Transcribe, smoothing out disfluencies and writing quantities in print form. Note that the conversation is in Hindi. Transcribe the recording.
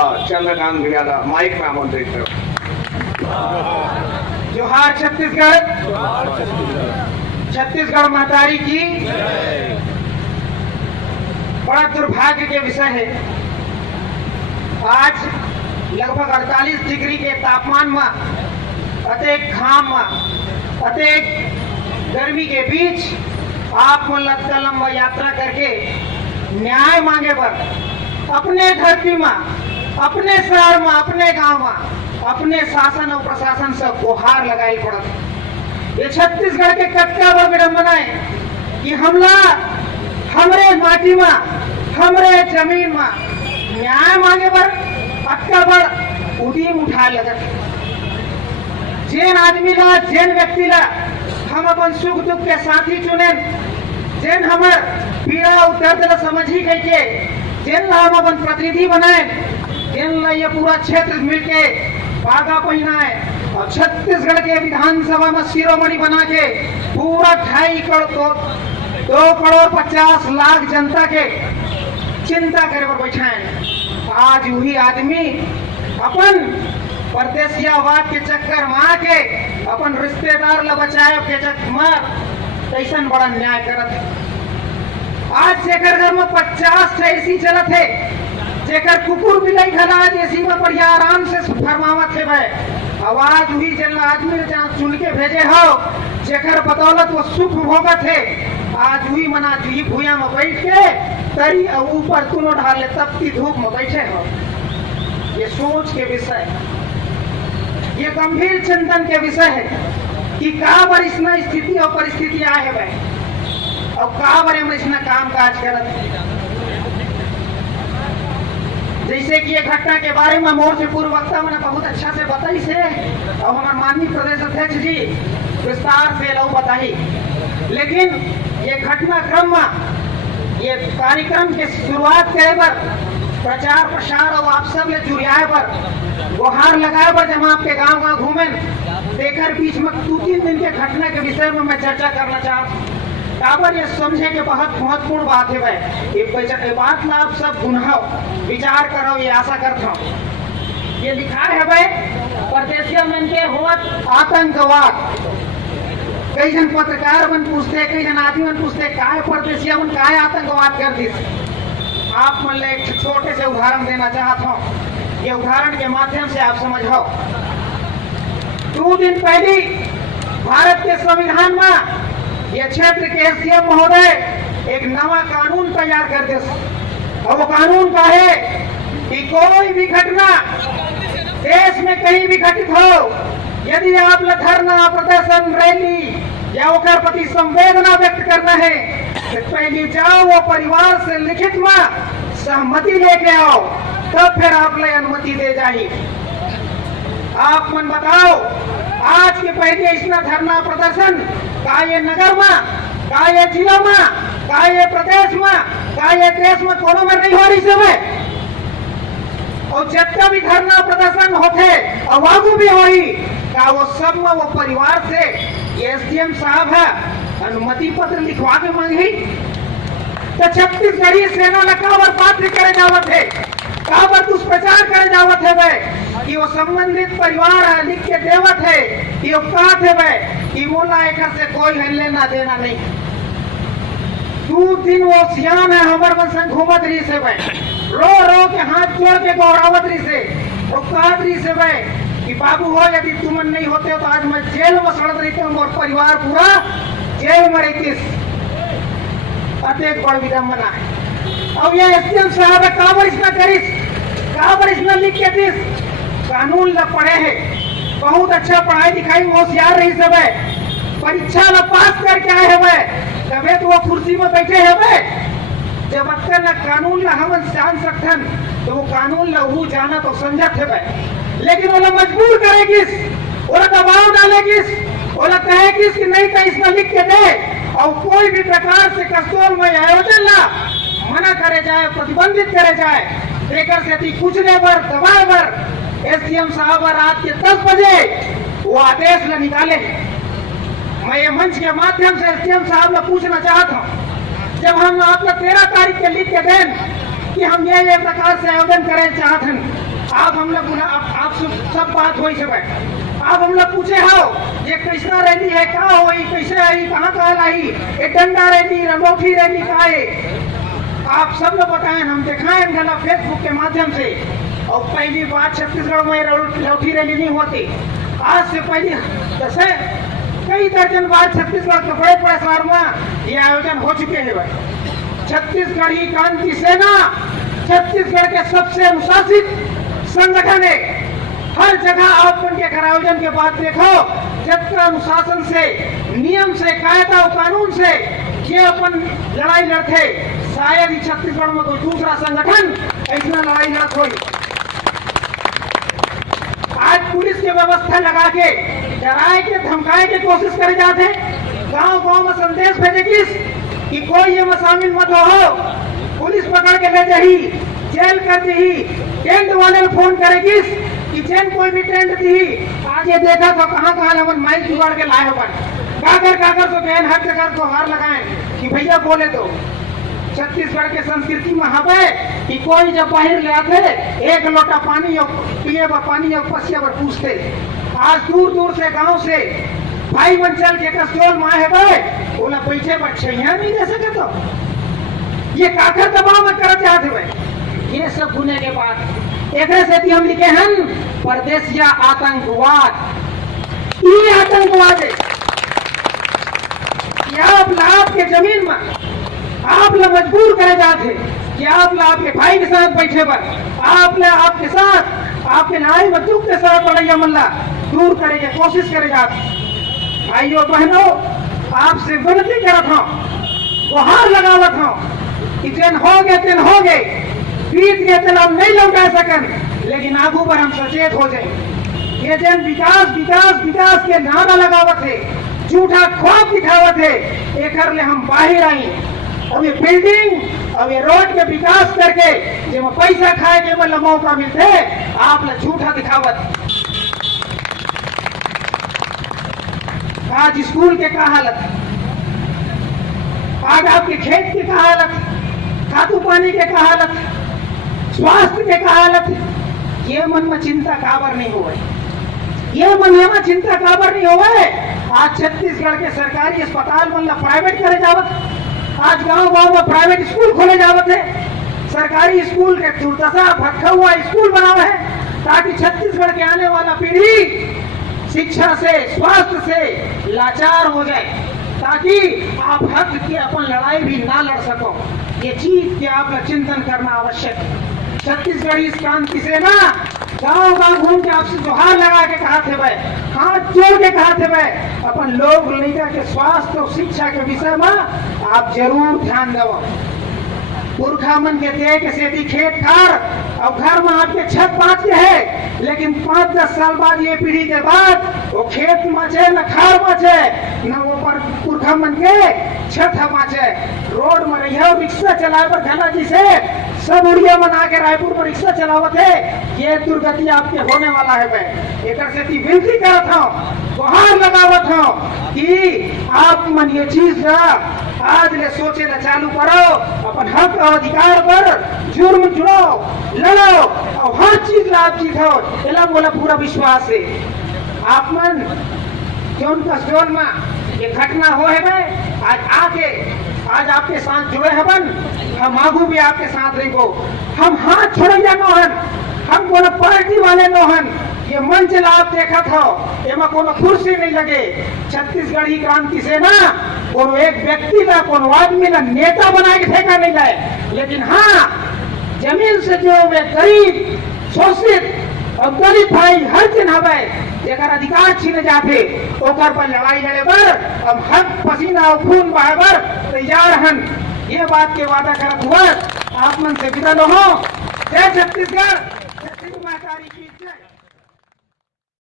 चंद्रकांत भैया माइक में आमंत्रित करो। जोहार छत्तीसगढ़, छत्तीसगढ़ महतारी की। बड़ा दुर्भाग्य के विषय है, आज लगभग 48 डिग्री के तापमान में, अत्यधिक घाम में, अत्यधिक गर्मी के बीच आप लंबा लंबा यात्रा करके न्याय मांगे पर अपने धरती में, अपने शहर में, अपने गांव में, अपने शासन और प्रशासन से गुहार लगाई पड़त। ये छत्तीसगढ़ के कटका व विडंबना है कि हमला हमरे माटी में, हमरे जमीन में न्याय मांगे पर अटका बड़ उदीम उठाए लगत। जेन आदमी ला, जेन व्यक्ति ला हम अपन सुख दुख के साथी चुने, जेन हमर पीड़ा और दर्द ला समझी गई के, जेन ला हम अपन प्रतिनिधि बनाए, जेन ला ये पूरा क्षेत्र मिलके बागा पहनाए और छत्तीसगढ़ के विधानसभा में शिरोमणि बना के पूरा 2 करोड़ 50 लाख जनता के चिंता करे पर बैठाए। आज वही आदमी अपन परदेसियावाद के चक्कर में आके अपन रिश्तेदार ला बचाए के चक्कर में कैसन बड़ा न्याय करत है। आज जेकर घर में 50 एसी चलत है, जेकर कुकुर बिलाई घला एसी में बढ़िया आराम से फरमावत है भाई, आवाज हुई जन आदमी जहाँ चुन के भेजे हो, जेकर बदौलत वो सुख भोगत है। आज हुई मना जुई भूया में बैठ के तरी और ऊपर दोनों ढाले तपती धूप में बैठे हो। ये सोच के विषय, ये गंभीर चिंतन के विषय है कि का बार इसना स्थिति और परिस्थिति आए है भाई, और का बार हम इसना काम काज करत। जैसे कि ये घटना के बारे में मोर्चे पूर्व वक्ता मैंने बहुत अच्छा से बताई से, और हमारे माननीय प्रदेश अध्यक्ष जी विस्तार से लोग बताई। लेकिन ये घटनाक्रम में, ये कार्यक्रम के शुरुआत करे पर, प्रचार प्रसार और आप सब जुड़ाए पर, गुहार लगाए पर, जब आपके गांव गांव घूमे देकर बीच में 2-3 दिन के घटना के विषय में मैं चर्चा करना चाहूँ। काबर ये समझे के बहुत महत्वपूर्ण बात है भाई, ये बात ला आप सब गुनाहो विचार करो, ये आशा करता हूँ। ये लिखा है भाई, परदेसिया मन के होत आतंकवाद। कई जन पत्रकार मन पूछते, कई जन आदमी मन पूछते, काय परदेसिया मन काय आतंकवाद कर दी। आप मन ले एक छोटे से उदाहरण देना चाहता हूँ, ये उदाहरण के माध्यम से आप समझो। 2 दिन पहले भारत के संविधान में ये क्षेत्र के एसडीएम महोदय एक नवा कानून तैयार कर दे, और वो कानून का है कि कोई भी घटना देश में कहीं भी घटित हो, यदि आप धरना, प्रदर्शन, रैली या ओकर प्रति संवेदना व्यक्त करना है तो पहले जाओ वो परिवार से लिखित में सहमति लेके आओ, तब फिर आप ले अनुमति दे जाए। आप मन बताओ, आज के पहले इसना धरना प्रदर्शन का ये नगर में, का ये जिला में, का ये प्रदेश में, का ये देश में कोनो में नहीं हो रही समय, और जितना भी धरना प्रदर्शन होते और वागू भी हो रही का वो सब में वो परिवार से एसडीएम साहब है अनुमति पत्र लिखवा के मांगी। तो छत्तीसगढ़ी सेना लकावर पात्र करे जावत है, काबर दुष्प्रचार करे जावत है भाई कि वो संबंधित परिवार है लिख के देवत है कि वो बात है भाई कि मोला एक से कोई लेना देना नहीं। 2 दिन वो सियान है हमारे मन संग घूमत रही से भाई, रो रो के हाथ जोड़ के गौरावत रही से, वो कहत रही से भाई कि बाबू हो, यदि तुम नहीं होते तो आज मैं जेल में सड़त रही हूँ और परिवार पूरा जेल में रहती। अत्यधिक बड़ विडंबना है। अब ये एसडीएम साहब है, काबर इसना करिस, काबर इसना लिख के दिस, कानून ला पढ़े है, बहुत अच्छा पढ़ाई लिखाई में होशियार रही सब है, परीक्षा ला पास करके आए हुए, तबे तो वो कुर्सी में बैठे है वे। जब अक्सर ना कानून ला हम जान सकथन तो वो कानून ला वो जाना तो समझत है भाई, लेकिन वो मजबूर करेगी, वो दबाव डालेगी, वो कहेगी कि नहीं तो इसमें लिख के दे, और कोई भी प्रकार से कस्तूर में आयोजन ला मना करे जाए, प्रतिबंधित करे जाए, लेकर से कुछ ने पर दबाए पर एसडीएम साहब रात के 10 बजे वो आदेश ला निकाले। मैं ये मंच के माध्यम से एसडीएम साहब ने पूछना चाहता हूँ, जब हम आप 13 तारीख के लिख के दें कि हम ये प्रकार से आवेदन करें चाहते हैं, आप हम लोग आप सब बात हो से भाई आप हम लोग पूछे हो ये कैसा रैली है क्या हो कैसे आई कहाँ कहाँ लाई ये डंडा रैली लौठी रैली का है आप सब लोग बताएं हम दिखाएं गला फेसबुक के माध्यम से। और पहली बार छत्तीसगढ़ में लौठी रैली नहीं होती, आज से पहले जैसे कई दर्जन बार छत्तीसगढ़ के बड़े बड़े शहर में ये आयोजन हो चुके हैं भाई। छत्तीसगढ़ी क्रांति सेना छत्तीसगढ़ के सबसे अनुशासित संगठन है। हर जगह आप उनके आयोजन के बाद देखो जितना अनुशासन से नियम से कायदा और कानून से ये अपन लड़ाई लड़ते शायद ही छत्तीसगढ़ में कोई दूसरा संगठन ऐसा लड़ाई लड़त हो। आज पुलिस की व्यवस्था लगा के डराए के धमकाए के कोशिश करे जाते गांव गांव में संदेश भेजे कि कोई ये में शामिल मत हो, पुलिस पकड़ के ले जाही जेल कर दी। टेंट वाले फोन करेगी कि चैन कोई भी टेंट दी आज ये देखा तो कहाँ कहाँ लगन माइक जुगाड़ के लाए हो काकर तो बहन हर जगह को हार लगाए कि भैया बोले तो। छत्तीसगढ़ के संस्कृति में हवे कि कोई जब बाहर ले आते एक लोटा पानी और पिए बर पानी और पसिया बर पूछते। आज दूर दूर से गांव से भाई बन चल के कसोल में आए है बोला पैसे पर छैया नहीं दे सके तो ये काकर दबाव में कर जाते हुए ये सब होने के बाद एक से हम लिखे हैं परदेसिया आतंकवाद। ये आतंकवाद है आप के जमीन में आप लोग मजबूर करे जाते कि आप लोग आपके भाई के साथ बैठे पर आप लोग आपके साथ आपके लड़ाई में दुख के साथ लड़ाइया मल्ला दूर करे के कोशिश करे जाते। भाइयों बहनों आपसे विनती करत हूँ गुहार लगावत हूँ कि जिन हो गए बीत गए तेन हम नहीं लौटा सकन लेकिन आगू पर हम सचेत हो जाए। ये जन विकास विकास विकास के नारा लगावत है झूठा ख्वाब दिखावत है एक ले हम बाहर आई। अब ये बिल्डिंग अब ये रोड के विकास करके जब पैसा खाए के मतलब मौका मिलते आप लोग झूठा दिखावत। आज स्कूल के का हालत, आज आपके खेत की का हालत, खातू पानी के का हालत, स्वास्थ्य के का हालत, ये मन में चिंता काबर नहीं हुआ, ये मन में चिंता काबर नहीं हुआ। आज छत्तीसगढ़ के सरकारी अस्पताल मतलब प्राइवेट करे जावत, आज गांव गांव में प्राइवेट स्कूल खोले जावत है, सरकारी स्कूल के दुर्दशा भटका हुआ स्कूल बनावा है ताकि छत्तीसगढ़ के आने वाला पीढ़ी शिक्षा से स्वास्थ्य से लाचार हो जाए, ताकि आप हक की अपन लड़ाई भी ना लड़ सको। ये चीज के आप चिंतन करना आवश्यक है। छत्तीसगढ़ी इस क्रांति से ना गांव गांव घूम के आपसे जोहार लगा के कहा थे भाई, हाथ जोड़ के कहा थे भाई, अपन लोग लड़का के स्वास्थ्य और शिक्षा के विषय में आप जरूर ध्यान दो। पुरखा मन के दे के सेती खेत खार और घर में आपके छत पाँच के है, लेकिन 5-10 साल बाद ये पीढ़ी के बाद वो खेत मचे न खार मचे न वो पर पुरखा मन के छत मचे। रोड में रहिया रिक्शा चलाए पर घना जी से सब उड़िया बना के रायपुर में रिक्शा चलावत है, ये दुर्गति आपके होने वाला है। मैं एक विनती करत हूँ गुहार लगावत हूँ कि आप मन ये चीज आज ले सोचे न चालू करो, अपन हक और अधिकार पर जुर्म जुड़ो लड़ो और हर चीज ला आप जीतो। एला बोला पूरा विश्वास है आप मन क्यों कसोल में ये घटना हो है भाई आज आके आज आपके साथ जुड़े हवन, हम आगू भी आपके साथ रहो। हम हाथ छोड़िया न हन, हम कोनो पार्टी वाले न हन, ये मंच आप देखा था एमा कोनो कुर्सी नहीं लगे। छत्तीसगढ़ी क्रांति से ना कोनो एक व्यक्ति का कोनो आदमी ना नेता बना के फेंका नहीं जाए, लेकिन हाँ जमीन से जो वे गरीब शोषित और दलित भाई हर दिन हवे एक अधिकार छीने जाते ओकर पर लड़ाई लड़े बर अब हक पसीना और खून बहाए बर तैयार हन। ये बात के वादा करत हुआ आप मन से विदा हो। जय छत्तीसगढ़।